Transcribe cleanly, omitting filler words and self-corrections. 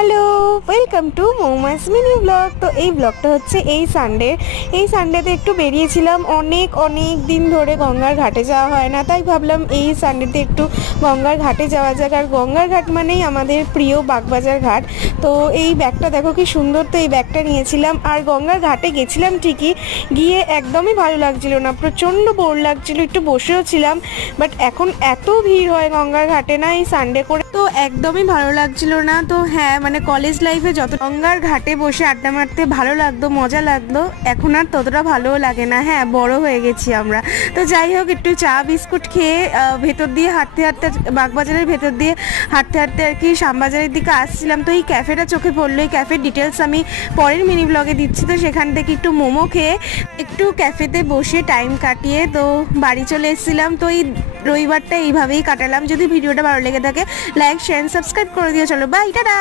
Hello, welcome to Moumas mini blog. তো এই ব্লগটা হচ্ছে এই সানডেতে একটু বেরিয়েছিলাম। অনেক দিন ধরে গঙ্গার ঘাটে যাওয়া হয় না, তাই ভাবলাম এই সানডেতে একটু গঙ্গার ঘাটে যাওয়া যাক। আর গঙ্গার ঘাট মানেই আমাদের প্রিয় বাগবাজার ঘাট। তো এই ব্যাগটা দেখো কি সুন্দর, তো এই ব্যাগটা নিয়েছিলাম। আর গঙ্গার ঘাটে গেছিলাম ঠিকই, গিয়ে একদমই ভালো লাগছিল না, প্রচণ্ড বোর লাগছিল। একটু বসেও ছিলাম, বাট এখন এত ভিড় হয় গঙ্গার ঘাটে না এই সানডে করে, তো একদমই ভালো লাগছিল না। তো হ্যাঁ, মানে কলেজ লাইফে যত গঙ্গার ঘাটে বসে আড্ডা মারতে ভালো লাগতো, মজা লাগতো, এখন আর ততটা ভালোও লাগে না। হ্যাঁ, বড় হয়ে গেছি আমরা। তো যাই হোক, একটু চা বিস্কুট খেয়ে ভেতর দিয়ে হাঁটতে বাগবাজারের ভেতর দিয়ে হাঁটতে আর কি শ্যামবাজারের দিকে আসছিলাম। তো এই ক্যাফেটা চোখে পড়লো। এই ক্যাফের ডিটেলস আমি পরের মিনি ব্লগে দিচ্ছি। তো সেখান থেকে একটু মোমো খেয়ে একটু ক্যাফেতে বসে টাইম কাটিয়ে তো বাড়ি চলে এসেছিলাম। তো এই রবিবারটা এইভাবেই কাটালাম। যদি ভিডিওটা ভালো লেগে থাকে, লাইক শেয়ার সাবস্ক্রাইব করে দিয়ে চলো, বাই, টাটা।